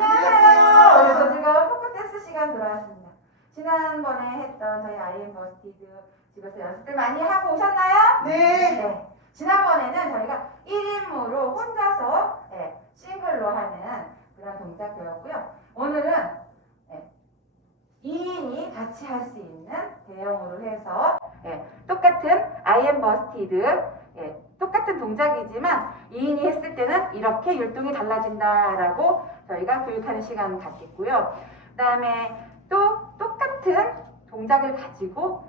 안녕하세요. 오늘도 즐거운 포크 댄스 시간 돌아왔습니다. 지난번에 했던 저희 아이엠 버스티드 집에서 연습들 많이 하고 오셨나요? 네. 네. 지난번에는 저희가 1인무로 혼자서 네, 싱글로 하는 그런 동작 배웠고요. 오늘은 네, 2인이 같이 할 수 있는 대형으로 해서 네, 똑같은 아이엠 버스티드 예, 똑같은 동작이지만 2인이 했을 때는 이렇게 율동이 달라진다라고 저희가 교육하는 시간을 갖겠고요. 그 다음에 또 똑같은 동작을 가지고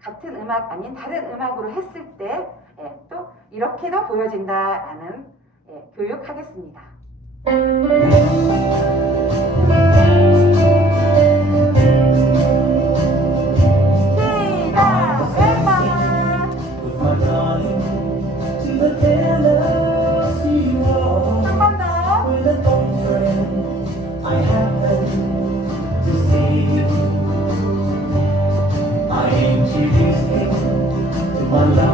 같은 음악 아닌 다른 음악으로 했을 때 예, 또 이렇게도 보여진다라는 예, 교육하겠습니다. my life.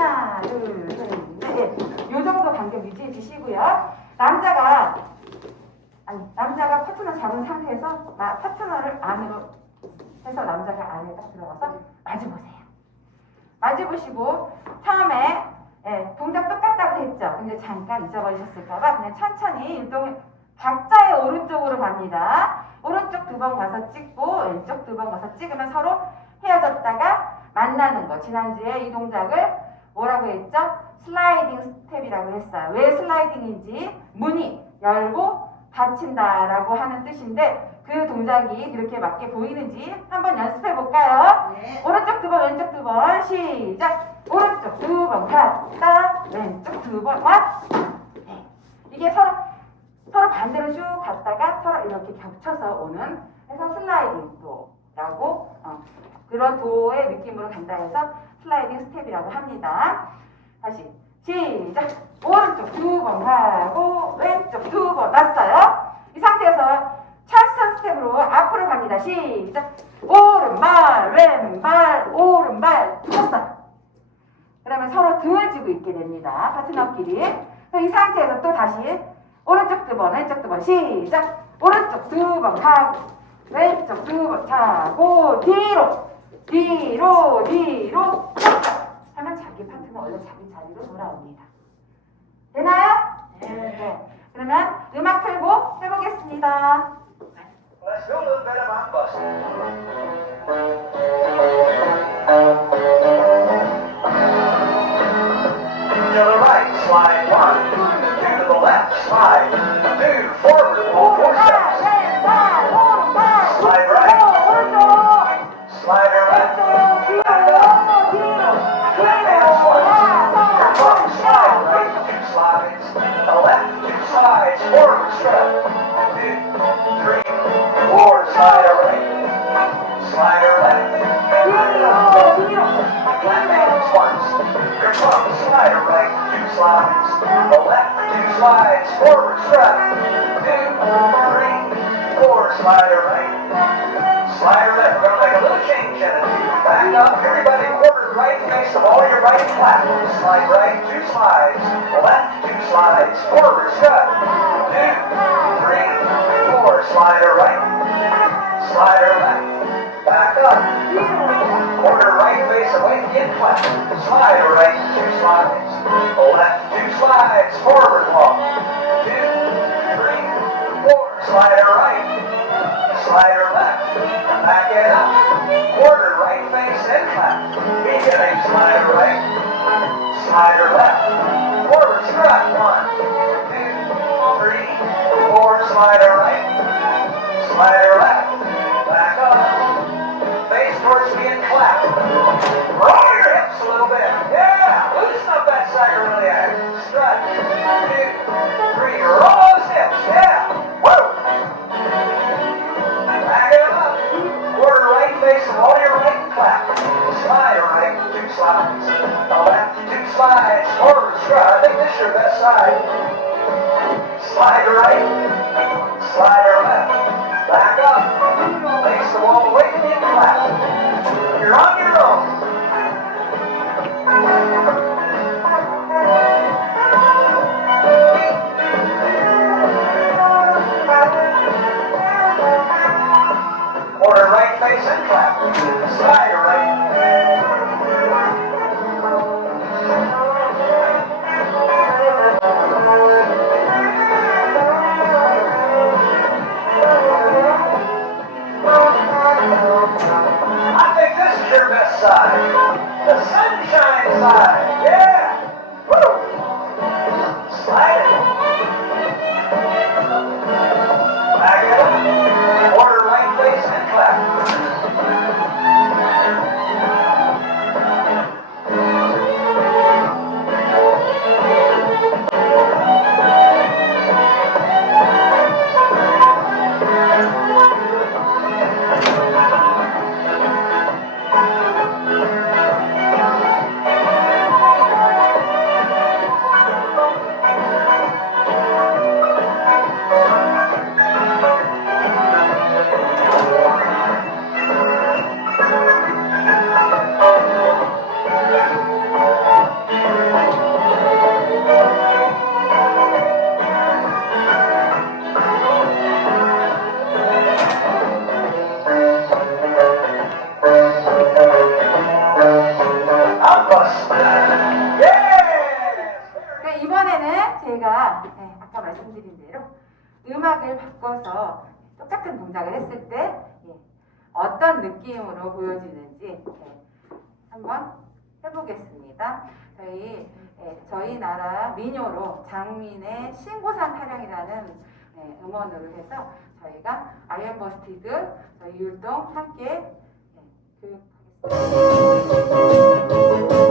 하나, 둘, 셋, 넷. 예. 요 정도 간격 유지해 주시고요. 남자가 아니 남자가 파트너 잡은 상태에서 나 파트너를 안으로 해서 남자가 안에 딱 들어가서 마주보세요. 마주보시고 처음에 예, 동작 똑같다고 했죠. 근데 잠깐 잊어버리셨을까봐 그냥 천천히 운동을 각자의 오른쪽으로 갑니다. 오른쪽 두 번 가서 찍고 왼쪽 두 번 가서 찍으면 서로 헤어졌다가 만나는 거. 지난주에 이 동작을 뭐라고 했죠? 슬라이딩 스텝이라고 했어요. 왜 슬라이딩인지 문이 열고 닫힌다라고 하는 뜻인데 그 동작이 그렇게 맞게 보이는지 한번 연습해 볼까요? 네. 오른쪽 두 번, 왼쪽 두 번, 시작. 오른쪽 두 번 갔다, 왼쪽 두 번 왔다. 네. 이게 서로 서로 반대로 쭉 갔다가 서로 이렇게 겹쳐서 오는 해서 슬라이딩 도라고 어, 그런 도의 느낌으로 간다 해서 슬라이딩 스텝이라고 합니다. 다시 시작. 오른쪽 두 번 가고 왼쪽 두 번 났어요. 이 상태에서 찰선 스텝으로 앞으로 갑니다. 시작. 오른발 왼발 오른발 쳤어. 그러면 서로 등을 쥐고 있게 됩니다. 파트너끼리. 이 상태에서 또 다시 오른쪽 두 번, 왼쪽 두 번 시작. 오른쪽 두 번 하고 왼쪽 두 번 차고 뒤로 뒤로 뒤로 쫙 하면 자기 파트너 원래 자기 자리로 돌아옵니다. 되나요? 네. 그러면 음악 틀고 해보겠습니다. Slides. Forward step. Two, three, four. Slide your right. Slide left. We're gonna make a little change in it. Back up. Everybody quarter right face of all your right flat. Slide right, two slides. Left, two slides. Forward step. Two, three, four. Slide your right. Slide your left. Back up. Face away in flat. Slide right, two slides. Left, two slides. Forward walk. Two, three, four. Slider right. Slider left. Back it up. Quarter right face in flat. Beginning slider right. Slider left. Forward strut. One, two, three, four. Slider right. Slider Slide right. Two slides. The left. Two slides. Forward strut. I think this is your best side. Slide right. Slide left. Back up. Face the wall you and clap. Sunshine side. Yeah. 똑같은 동작을 했을 때 예, 어떤 느낌으로 보여지는지 예, 한번 해보겠습니다. 저희 예, 저희 나라 민요로 장민의 신고산 타령이라는 예, 음원으로 해서 저희가 아이언버스티드 저희 율동 함께 예, 교육하겠습니다.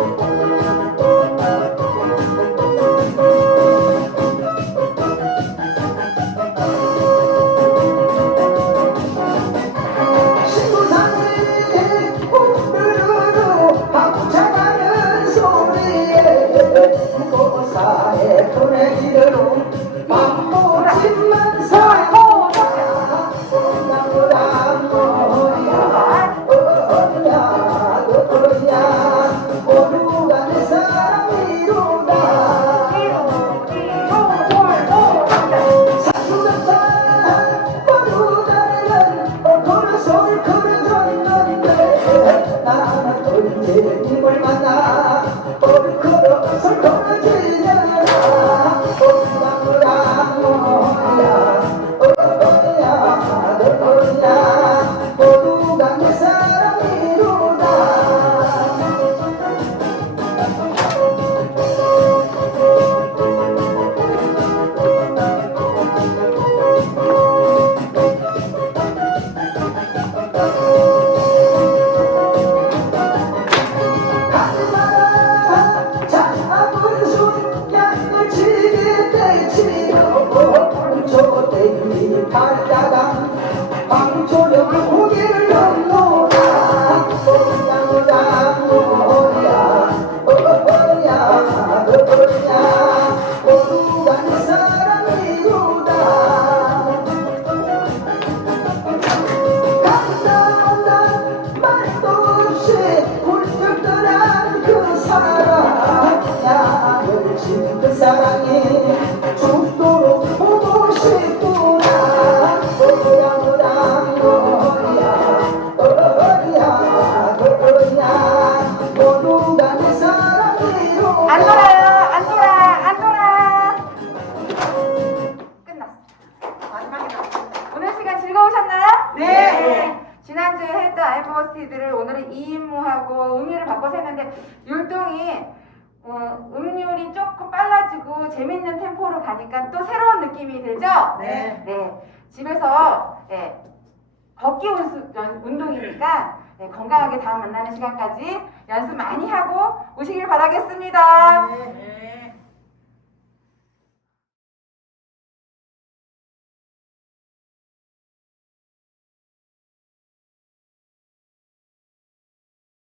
느낌이 들죠? 네. 네. 집에서 예, 걷기 운수- 연- 운동이니까 예, 건강하게 다음 만나는 시간까지 연습 많이 하고 오시길 바라겠습니다. 네.